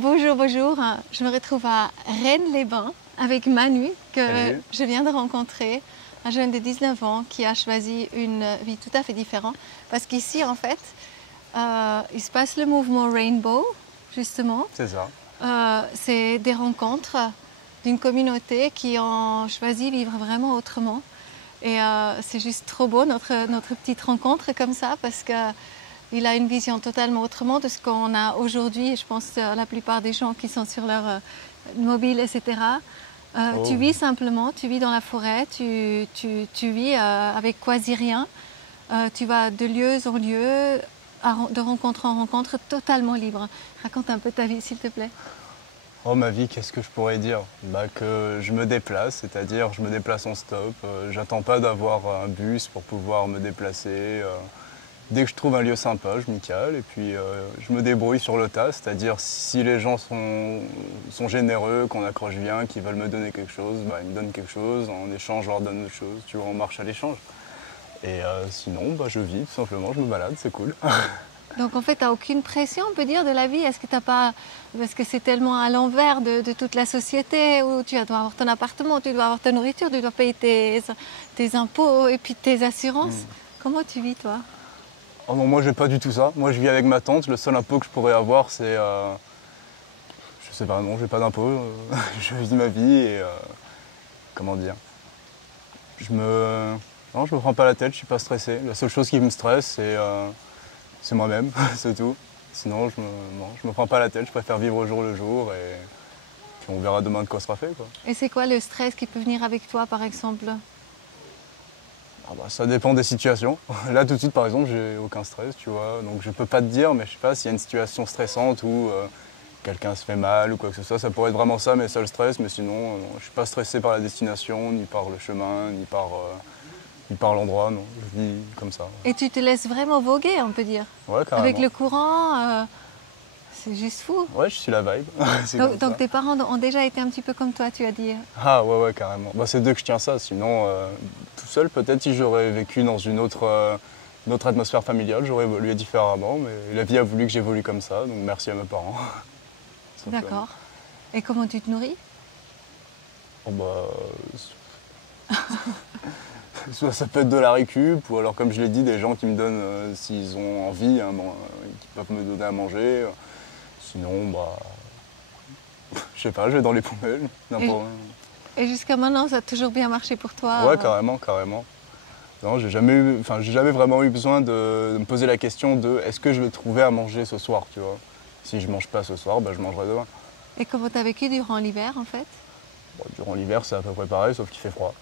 Bonjour, bonjour. Je me retrouve à Rennes-les-Bains avec Manu, que Salut. je viens de rencontrer, un jeune de 19 ans qui a choisi une vie tout à fait différente. Parce qu'ici, en fait, il se passe le mouvement Rainbow, justement. C'est ça. C'est des rencontres d'une communauté qui ont choisi vivre vraiment autrement. Et c'est juste trop beau, notre petite rencontre comme ça, parce qu'il a une vision totalement autrement de ce qu'on a aujourd'hui. Je pense que la plupart des gens qui sont sur leur mobile, etc. Tu vis simplement, tu vis dans la forêt, tu vis avec quasi rien. Tu vas de lieu en lieu, de rencontre en rencontre, totalement libre. Raconte un peu ta vie, s'il te plaît. Oh, ma vie, qu'est-ce que je pourrais dire? Que je me déplace, c'est-à-dire je me déplace en stop. J'attends pas d'avoir un bus pour pouvoir me déplacer. Dès que je trouve un lieu sympa, je m'y cale et puis je me débrouille sur le tas, c'est-à-dire si les gens sont généreux, qu'on accroche bien, qu'ils veulent me donner quelque chose, ils me donnent quelque chose. En échange, je leur donne autre chose. Tu vois, on marche à l'échange. Et sinon, je vis tout simplement, je me balade, c'est cool. Donc en fait, tu n'as aucune pression, on peut dire, de la vie. Est-ce que t'as pas... Parce que c'est tellement à l'envers de toute la société où tu dois avoir ton appartement, tu dois avoir ta nourriture, tu dois payer tes impôts et puis tes assurances. Comment tu vis, toi? Oh non, moi j'ai pas du tout ça. Moi je vis avec ma tante. Le seul impôt que je pourrais avoir, c'est. Je sais pas, non, j'ai pas d'impôt. Je vis ma vie et. Comment dire? Je me. Non, je me prends pas la tête, je suis pas stressé. La seule chose qui me stresse, c'est moi-même, c'est tout. Sinon, non, je me prends pas la tête, je préfère vivre au jour le jour et puis on verra demain de quoi sera fait, quoi. Et c'est quoi le stress qui peut venir avec toi, par exemple? Ça dépend des situations. Là, tout de suite, par exemple, j'ai aucun stress, tu vois. Donc, je peux pas te dire, mais je sais pas s'il y a une situation stressante où quelqu'un se fait mal ou quoi que ce soit. Ça pourrait être vraiment ça, mes seuls stress. Mais sinon, non, je suis pas stressé par la destination, ni par le chemin, ni par l'endroit. Non, je vis comme ça. Et tu te laisses vraiment voguer, on peut dire. Ouais, carrément. Avec le courant, c'est juste fou. Ouais, je suis la vibe. Donc tes parents ont déjà été un petit peu comme toi, tu as dit. Ah ouais, carrément. C'est d'eux que je tiens ça. Sinon, tout seul, peut-être si j'aurais vécu dans une autre atmosphère familiale, j'aurais évolué différemment. Mais la vie a voulu que j'évolue comme ça. Donc merci à mes parents. D'accord. Et comment tu te nourris? Soit ça peut être de la récup, ou alors comme je l'ai dit, des gens qui me donnent, s'ils ont envie, hein, qui peuvent me donner à manger. Sinon, je sais pas, je vais dans les poubelles, n'importe. Et jusqu'à maintenant, ça a toujours bien marché pour toi? Ouais, carrément. Non, j'ai jamais vraiment eu besoin de me poser la question de est-ce que je vais trouver à manger ce soir, tu vois. Si je mange pas ce soir, je mangerai demain. Et comment tu as vécu durant l'hiver, en fait? Durant l'hiver, c'est à peu près pareil, sauf qu'il fait froid.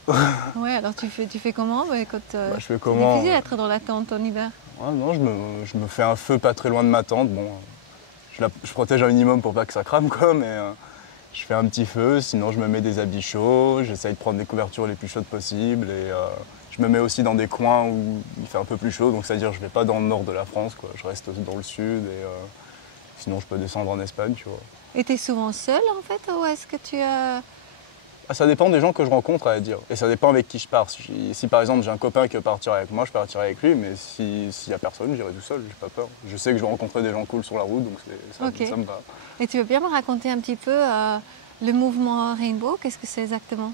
Ouais, alors tu fais comment quand, Je fais c'est comment? difficile d'être dans la tente en hiver. Non, je me fais un feu pas très loin de ma tente. Bon, je protège un minimum pour pas que ça crame, quoi, mais je fais un petit feu. Sinon, je me mets des habits chauds. J'essaye de prendre des couvertures les plus chaudes possibles. Et je me mets aussi dans des coins où il fait un peu plus chaud. Donc, c'est-à-dire, je vais pas dans le nord de la France, quoi. Je reste dans le sud. Et sinon, je peux descendre en Espagne, tu vois. Et tu es souvent seule, en fait, ou est-ce que tu... Ça dépend des gens que je rencontre, à dire. Et ça dépend avec qui je pars. Si par exemple j'ai un copain qui veut partir avec moi, je partirai avec lui, mais s'il n'y a personne, j'irai tout seul, j'ai pas peur. Je sais que je vais rencontrer des gens cool sur la route, donc ça me va. Et tu veux bien me raconter un petit peu le mouvement Rainbow? Qu'est-ce que c'est exactement?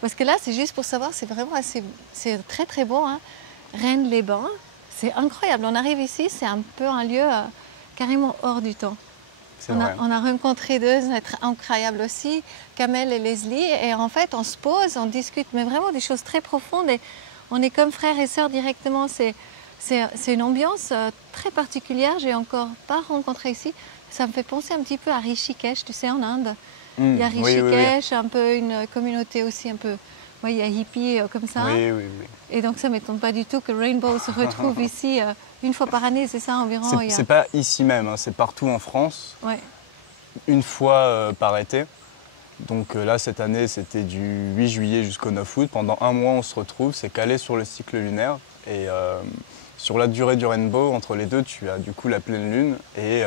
Parce que là, c'est juste pour savoir, c'est vraiment c'est très très beau, hein. Rennes-les-Bains, c'est incroyable. On arrive ici, c'est un peu un lieu carrément hors du temps. On a rencontré deux êtres incroyables aussi, Kamel et Leslie, et en fait on se pose, on discute, mais vraiment des choses très profondes et on est comme frères et sœurs directement. C'est une ambiance très particulière, j'ai encore pas rencontré ici. Ça me fait penser un petit peu à Rishikesh, tu sais, en Inde. Il y a Rishikesh, un peu une communauté aussi un peu, il y a hippie comme ça. Oui. Et donc ça ne m'étonne pas du tout que Rainbow se retrouve ici une fois par année, c'est ça environ? C'est pas ici même, hein, c'est partout en France, ouais. Une fois par été. Donc là, cette année, c'était du 8 juillet jusqu'au 9 août. Pendant un mois, on se retrouve, c'est calé sur le cycle lunaire. Et sur la durée du Rainbow, entre les deux, tu as du coup la pleine lune. Et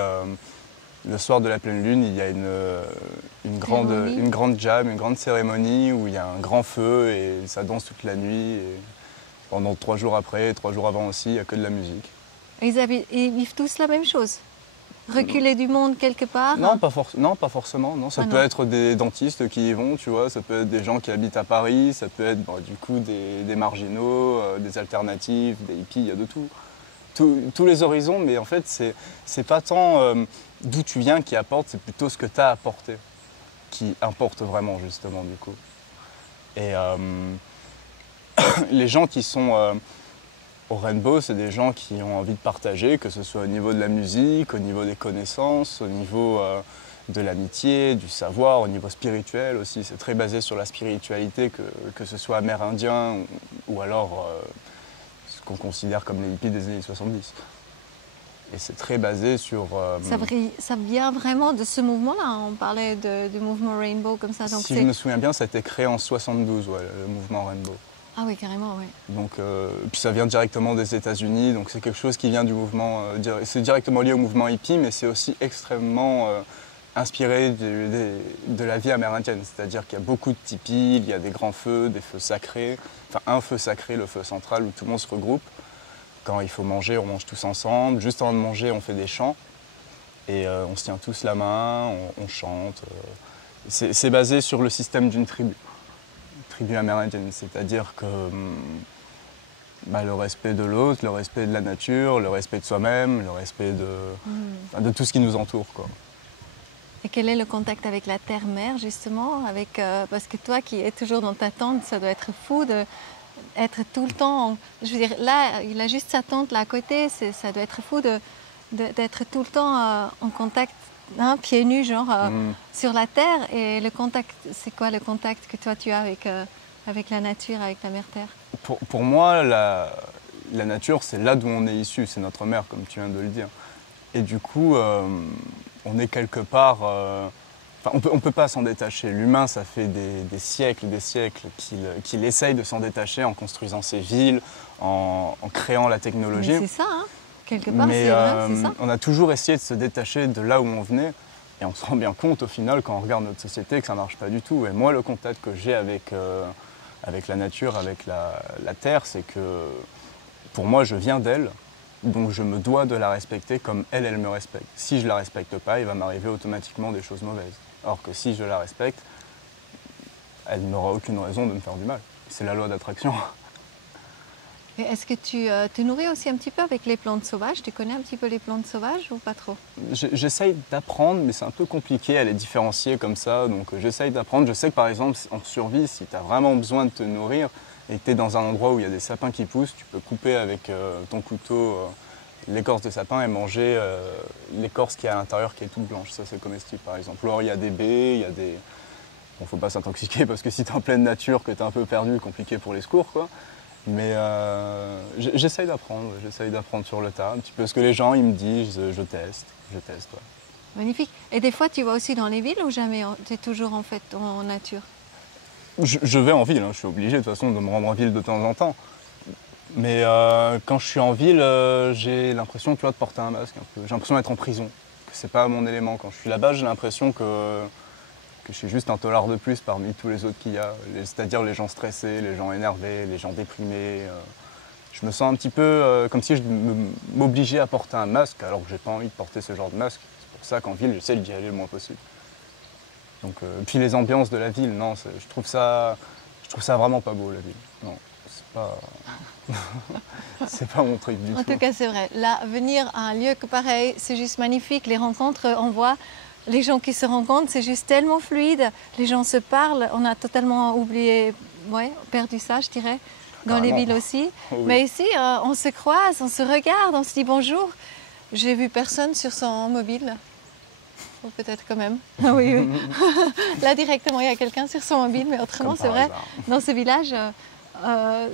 le soir de la pleine lune, il y a une grande jam, une grande cérémonie où il y a un grand feu et ça danse toute la nuit. Et pendant 3 jours après, 3 jours avant aussi, il n'y a que de la musique. Et ils vivent tous la même chose? reculer du monde quelque part? Non, non, pas forcément. Non. Ça peut être des dentistes qui y vont, tu vois, ça peut être des gens qui habitent à Paris, ça peut être du coup des marginaux, des alternatives, des hippies, il y a de tout. Tous les horizons, mais en fait, c'est pas tant d'où tu viens qui apporte, c'est plutôt ce que tu as apporté qui importe vraiment, justement, du coup. Et les gens qui sont au Rainbow, c'est des gens qui ont envie de partager, que ce soit au niveau de la musique, au niveau des connaissances, au niveau de l'amitié, du savoir, au niveau spirituel aussi. C'est très basé sur la spiritualité, que ce soit amérindien ou alors ce qu'on considère comme les hippies des années 70. Et c'est très basé sur... Ça vient vraiment de ce mouvement-là. On parlait du mouvement Rainbow comme ça. Donc si je me souviens bien, ça a été créé en 72, ouais, le mouvement Rainbow. Ah oui, carrément, oui. Donc, puis ça vient directement des États-Unis, donc c'est quelque chose qui vient du mouvement, c'est directement lié au mouvement hippie, mais c'est aussi extrêmement inspiré de la vie amérindienne. C'est-à-dire qu'il y a beaucoup de tipis, il y a des grands feux, des feux sacrés, enfin un feu sacré, le feu central, où tout le monde se regroupe. Quand il faut manger, on mange tous ensemble. Juste avant de manger, on fait des chants. Et on se tient tous la main, on chante. C'est basé sur le système d'une tribu amérindienne. C'est-à-dire que le respect de l'autre, le respect de la nature, le respect de soi-même, le respect de tout ce qui nous entoure, quoi. Et quel est le contact avec la terre-mère, justement parce que toi qui es toujours dans ta tente, ça doit être fou d'être tout le temps... Je veux dire, là, il a juste sa tente là à côté, ça doit être fou d'être tout le temps en contact, hein, pieds nus, genre, sur la terre. Et le contact, c'est quoi le contact que toi tu as avec la nature, avec la mère-terre? Pour moi, la nature, c'est là d'où on est issu, c'est notre mère, comme tu viens de le dire. Et du coup, on est quelque part... on peut pas s'en détacher. L'humain, ça fait des siècles et des siècles qu'il essaye de s'en détacher en construisant ses villes, en créant la technologie. Mais c'est ça, hein. Quelque part, c'est vrai, c'est ça. On a toujours essayé de se détacher de là où on venait. Et on se rend bien compte, au final, quand on regarde notre société, que ça ne marche pas du tout. Et moi, le contact que j'ai avec la nature, avec la terre, c'est que pour moi, je viens d'elle. Donc je me dois de la respecter comme elle me respecte. Si je ne la respecte pas, il va m'arriver automatiquement des choses mauvaises. Alors que si je la respecte, elle n'aura aucune raison de me faire du mal. C'est la loi d'attraction. Et est-ce que tu te nourris aussi un petit peu avec les plantes sauvages? Tu connais un petit peu les plantes sauvages ou pas trop? J'essaye d'apprendre, mais c'est un peu compliqué à les différencier comme ça. Donc j'essaye d'apprendre. Je sais que par exemple, en survie, si tu as vraiment besoin de te nourrir, et que tu es dans un endroit où il y a des sapins qui poussent, tu peux couper avec ton couteau l'écorce de sapin et manger l'écorce qui est à l'intérieur qui est toute blanche. Ça, c'est comestible, par exemple. Alors, il y a des baies, il y a des... Bon, faut pas s'intoxiquer parce que si tu es en pleine nature, que tu es un peu perdu, compliqué pour les secours, quoi. Mais j'essaye d'apprendre sur le tas, un petit peu ce que les gens ils me disent, je teste. Ouais. Magnifique. Et des fois, tu vas aussi dans les villes ou jamais? Tu es toujours en fait en nature? Je vais en ville, hein. Je suis obligé de toute façon de me rendre en ville de temps en temps. Mais quand je suis en ville, j'ai l'impression de porter un masque un peu. J'ai l'impression d'être en prison, que c'est pas mon élément. Quand je suis là-bas, j'ai l'impression que je suis juste un tolard de plus parmi tous les autres qu'il y a. C'est-à-dire les gens stressés, les gens énervés, les gens déprimés. Je me sens un petit peu comme si je m'obligeais à porter un masque alors que j'ai pas envie de porter ce genre de masque. C'est pour ça qu'en ville, j'essaie d'y aller le moins possible. Donc, puis les ambiances de la ville, non, je trouve ça vraiment pas beau, la ville. Non, c'est pas... c'est pas mon truc du tout. En tout cas, c'est vrai. Là, venir à un lieu que pareil, c'est juste magnifique. Les rencontres, on voit les gens qui se rencontrent, c'est juste tellement fluide. Les gens se parlent. On a totalement oublié, perdu ça, je dirais, dans les villes aussi. Oh, oui. Mais ici, on se croise, on se regarde, on se dit bonjour. J'ai vu personne sur son mobile. Ou peut-être quand même. Ah oui, oui. Là, directement, il y a quelqu'un sur son mobile, mais autrement, c'est vrai, dans ce village,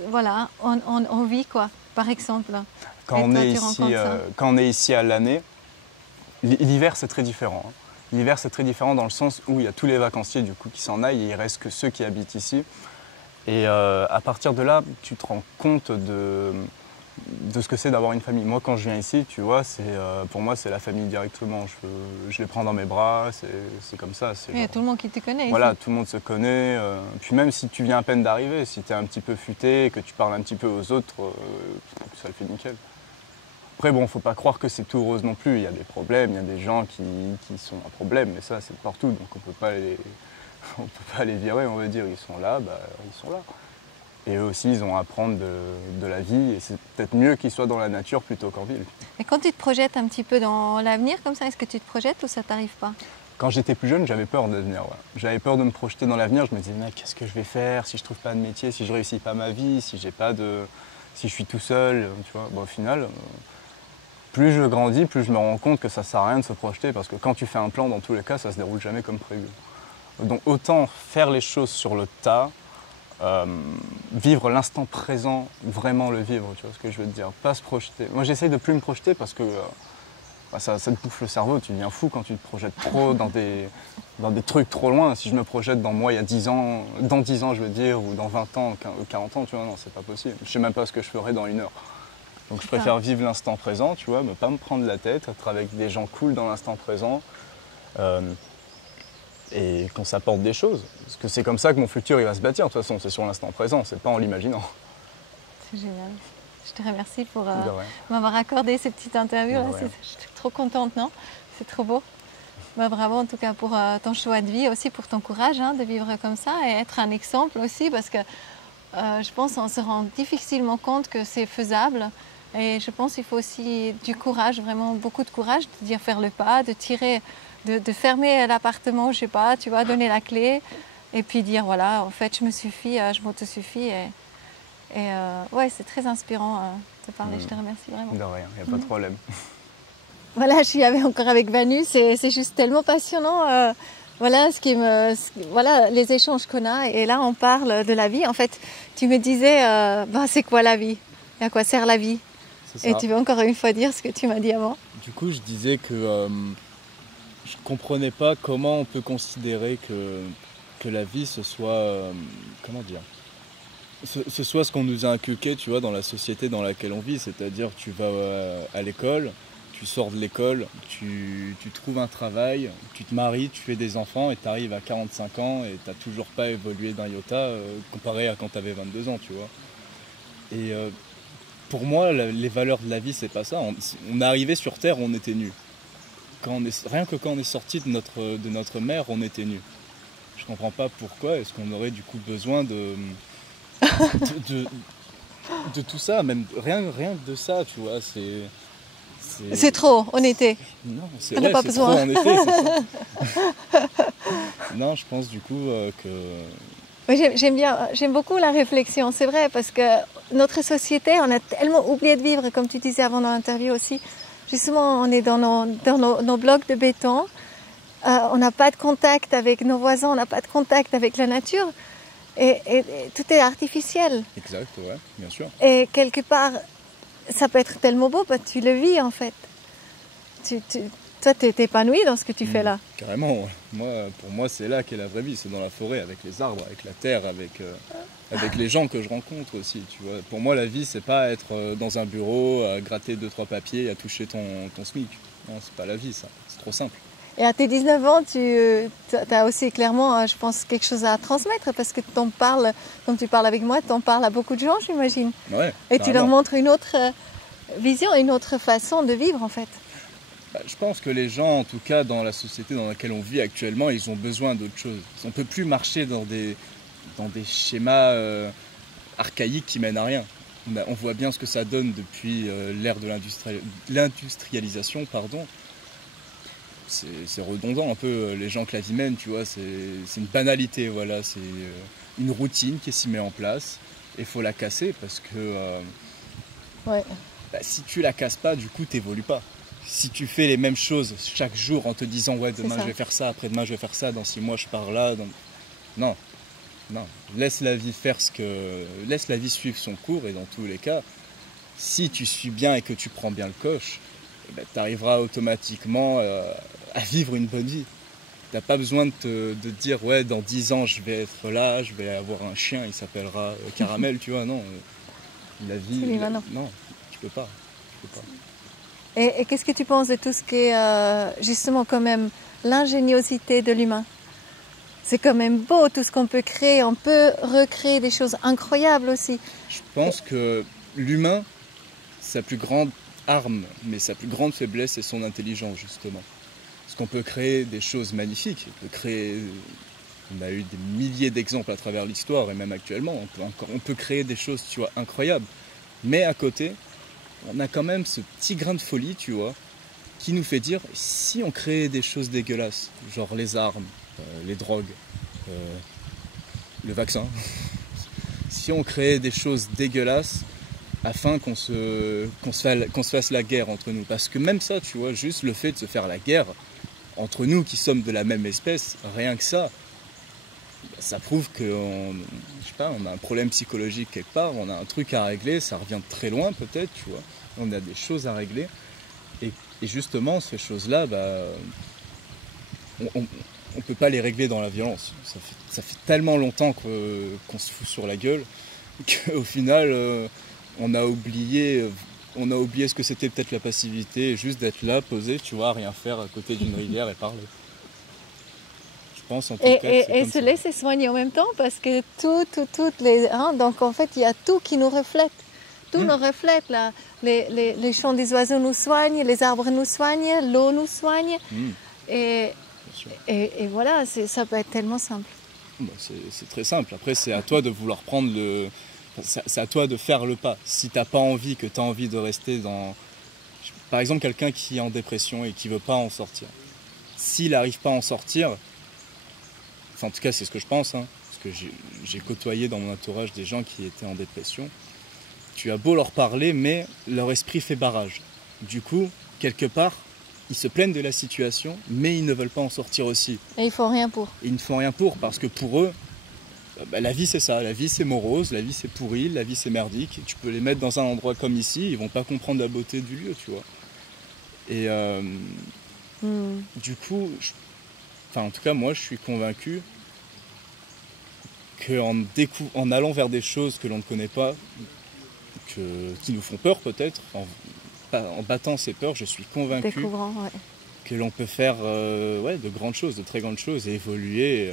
voilà, on vit, quoi, par exemple. Quand on est ici à l'année, l'hiver, c'est très différent. Hein. L'hiver, c'est très différent dans le sens où il y a tous les vacanciers du coup, qui s'en aillent et il ne reste que ceux qui habitent ici. Et à partir de là, tu te rends compte de ce que c'est d'avoir une famille. Moi, quand je viens ici, tu vois, pour moi, c'est la famille directement. Je les prends dans mes bras, c'est comme ça. Il y a tout le monde qui te connaît. Voilà, ici. Tout le monde se connaît. Puis même si tu viens à peine d'arriver, si tu es un petit peu futé, que tu parles un petit peu aux autres, ça le fait nickel. Après, bon, faut pas croire que c'est tout rose non plus. Il y a des problèmes, il y a des gens qui sont un problème, mais ça, c'est partout. Donc on peut pas les virer, on va dire. Ils sont là, bah, ils sont là. Et eux aussi, ils ont à apprendre de la vie. Et c'est peut-être mieux qu'ils soient dans la nature plutôt qu'en ville. Et quand tu te projettes un petit peu dans l'avenir comme ça, est-ce que tu te projettes ou ça t'arrive pas? Quand j'étais plus jeune, j'avais peur de l'avenir. Ouais. J'avais peur de me projeter dans l'avenir. Je me disais, mais qu'est-ce que je vais faire si je trouve pas de métier, si je réussis pas ma vie, si je suis tout seul, tu vois. Bon, au final, plus je grandis, plus je me rends compte que ça sert à rien de se projeter parce que quand tu fais un plan, dans tous les cas, ça se déroule jamais comme prévu. Donc autant faire les choses sur le tas, vivre l'instant présent, vraiment le vivre, tu vois ce que je veux te dire, pas se projeter. Moi, j'essaye de plus me projeter parce que ça te bouffe le cerveau, tu deviens fou quand tu te projettes trop dans des trucs trop loin. Si je me projette dans moi il y a 10 ans, dans 10 ans je veux dire, ou dans 20 ans, 40 ans, tu vois, non, c'est pas possible. Je sais même pas ce que je ferai dans 1 heure. Donc je préfère vivre l'instant présent, tu vois, ne pas me prendre la tête, être avec des gens cool dans l'instant présent et qu'on s'apporte des choses. Parce que c'est comme ça que mon futur il va se bâtir, de toute façon, c'est sur l'instant présent, c'est pas en l'imaginant. C'est génial. Je te remercie pour m'avoir accordé cette petite interview. Là. Je suis trop contente, non? C'est trop beau. Bah, bravo en tout cas pour ton choix de vie, aussi pour ton courage de vivre comme ça et être un exemple aussi parce que je pense qu'on se rend difficilement compte que c'est faisable. Et je pense qu'il faut aussi du courage, vraiment beaucoup de courage, de dire faire le pas, de tirer, de fermer l'appartement, je sais pas, tu vois, donner la clé et puis dire voilà, en fait, je me suffis, je m'autosuffis. Et ouais, c'est très inspirant de parler, je te remercie vraiment. De rien, il n'y a pas de problème. Voilà, je suis encore avec Vanu, c'est juste tellement passionnant. Voilà, voilà les échanges qu'on a. Et là, on parle de la vie. En fait, tu me disais, c'est quoi la vie? À quoi sert la vie? Et tu veux encore une fois dire ce que tu m'as dit avant? Du coup, je disais que je ne comprenais pas comment on peut considérer que la vie, ce soit... comment dire? Ce soit ce qu'on nous a inculqué, tu vois, dans la société dans laquelle on vit. C'est-à-dire, tu vas à l'école, tu sors de l'école, tu trouves un travail, tu te maries, tu fais des enfants et tu arrives à 45 ans et tu n'as toujours pas évolué d'un iota comparé à quand tu avais 22 ans, tu vois. Et pour moi, les valeurs de la vie, c'est pas ça. On est arrivé sur Terre, on était nus. Rien que quand on est sorti de notre mère, on était nus. Je comprends pas pourquoi est-ce qu'on aurait du coup besoin de tout ça, même rien de ça, tu vois. C'est trop, on était. Non, on n'a pas besoin. Trop, on était, c'est ça. Non, je pense du coup que... J'aime beaucoup la réflexion, c'est vrai, parce que notre société, on a tellement oublié de vivre, comme tu disais avant dans l'interview aussi. Justement, on est dans nos blocs de béton, on n'a pas de contact avec nos voisins, on n'a pas de contact avec la nature, et tout est artificiel. Exact, ouais, bien sûr. Et quelque part, ça peut être tellement beau, parce que tu le vis en fait. Toi, tu es épanoui dans ce que tu fais là. Carrément. Pour moi, c'est là qu'est la vraie vie. C'est dans la forêt, avec les arbres, avec la terre, avec les gens que je rencontre aussi. Tu vois. Pour moi, la vie, c'est pas être dans un bureau, à gratter 2-3 papiers et à toucher ton SMIC. Non, c'est pas la vie, ça. C'est trop simple. Et à tes 19 ans, tu as aussi clairement, je pense, quelque chose à transmettre parce que tu en parles, comme tu parles avec moi, tu en parles à beaucoup de gens, j'imagine. Ouais, et tu leur montres une autre vision, une autre façon de vivre, en fait. Je pense que les gens, en tout cas dans la société dans laquelle on vit actuellement, ils ont besoin d'autre chose. On ne peut plus marcher dans des schémas archaïques qui mènent à rien. On voit bien ce que ça donne depuis l'ère de l'industrialisation, pardon. C'est redondant un peu, les gens que la vie mène, tu vois, c'est une banalité, voilà, c'est une routine qui s'y met en place et il faut la casser parce que si tu la casses pas, du coup, tu n'évolues pas. Si tu fais les mêmes choses chaque jour en te disant ouais demain je vais faire ça, après-demain je vais faire ça, dans 6 mois je pars là, non, laisse la vie laisse la vie suivre son cours et dans tous les cas, si tu suis bien et que tu prends bien le coche, tu arriveras automatiquement à vivre une bonne vie. Tu n'as pas besoin de te dire ouais dans 10 ans je vais être là, je vais avoir un chien, il s'appellera Caramel, tu vois, non. La vie, non, tu peux pas. Et qu'est-ce que tu penses de tout ce qui est justement quand même l'ingéniosité de l'humain? C'est quand même beau tout ce qu'on peut créer, on peut recréer des choses incroyables aussi. Je pense que l'humain, sa plus grande arme, mais sa plus grande faiblesse, c'est son intelligence, justement. Parce qu'on peut créer des choses magnifiques, on a eu des milliers d'exemples à travers l'histoire, et même actuellement, on peut créer des choses, tu vois, incroyables. Mais à côté, on a quand même ce petit grain de folie, tu vois, qui nous fait dire, si on créait des choses dégueulasses, genre les armes, les drogues, le vaccin, si on créait des choses dégueulasses afin qu'on se fasse la guerre entre nous. Parce que même ça, tu vois, juste le fait de se faire la guerre entre nous qui sommes de la même espèce, rien que ça, ça prouve qu'on on a un problème psychologique quelque part, on a un truc à régler, ça revient de très loin peut-être, tu vois, on a des choses à régler. Et justement, ces choses-là, on ne peut pas les régler dans la violence. Ça fait tellement longtemps qu'on se fout sur la gueule qu'au final, on a oublié ce que c'était peut-être la passivité, juste d'être là, posé, tu vois, rien faire à côté d'une rivière et parler. Je pense en tout cas que c'est Et comme se ça. laisser soigner en même temps parce que toutes les... hein, donc en fait, il y a tout qui nous reflète. Tout nous reflète. Là. Les chants des oiseaux nous soignent, les arbres nous soignent, l'eau nous soigne. Et, Bien sûr. et voilà, ça peut être tellement simple. C'est très simple. Après, c'est à toi de vouloir prendre c'est à toi de faire le pas. Si t'as pas envie, que tu as envie de rester dans... Par exemple, quelqu'un qui est en dépression et qui veut pas en sortir. S'il n'arrive pas à en sortir, enfin en tout cas c'est ce que je pense, hein, parce que j'ai côtoyé dans mon entourage des gens qui étaient en dépression. Tu as beau leur parler, mais leur esprit fait barrage. Du coup, quelque part, ils se plaignent de la situation, mais ils ne veulent pas en sortir aussi. Et il faut rien pour. Ils ne font rien pour, parce que pour eux, la vie c'est ça, la vie c'est morose, la vie c'est pourri, la vie c'est merdique. Tu peux les mettre dans un endroit comme ici, ils vont pas comprendre la beauté du lieu, tu vois. Et du coup, en tout cas moi je suis convaincu qu'en allant vers des choses que l'on ne connaît pas, qui nous font peur peut-être, en battant ces peurs, je suis convaincu Découvrant, ouais. que l'on peut faire de grandes choses, de très grandes choses et évoluer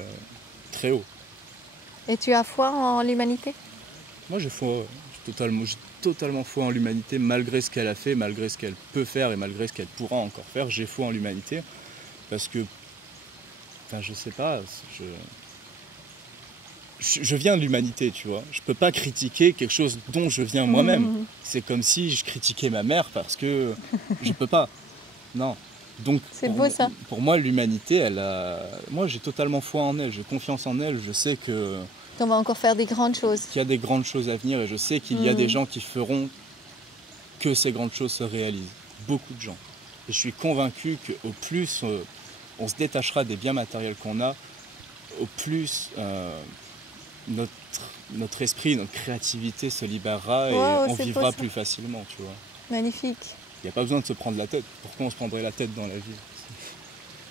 très haut. Et tu as foi en l'humanité? Moi j'ai foi, j'ai totalement foi en l'humanité, malgré ce qu'elle a fait, malgré ce qu'elle peut faire et malgré ce qu'elle pourra encore faire. J'ai foi en l'humanité parce que, je sais pas, je viens de l'humanité, tu vois. Je peux pas critiquer quelque chose dont je viens moi-même. C'est comme si je critiquais ma mère parce que je peux pas. Non. Donc C'est beau ça. pour moi l'humanité, moi j'ai totalement foi en elle, j'ai confiance en elle, je sais On va encore faire des grandes choses. qu'il y a des grandes choses à venir et je sais qu'il y a des gens qui feront que ces grandes choses se réalisent. Beaucoup de gens. Et je suis convaincu qu'au plus on se détachera des biens matériels qu'on a, au plus notre esprit, notre créativité se libérera et on vivra plus facilement, tu vois. Magnifique. Il n'y a pas besoin de se prendre la tête. Pourquoi on se prendrait la tête dans la vie?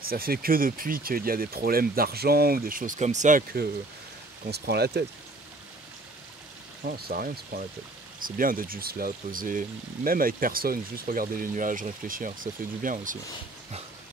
Ça fait que depuis qu'il y a des problèmes d'argent ou des choses comme ça qu'on se prend la tête. Non, ça sert à rien de se prendre la tête. C'est bien d'être juste là, posé, même avec personne, juste regarder les nuages, réfléchir, ça fait du bien aussi.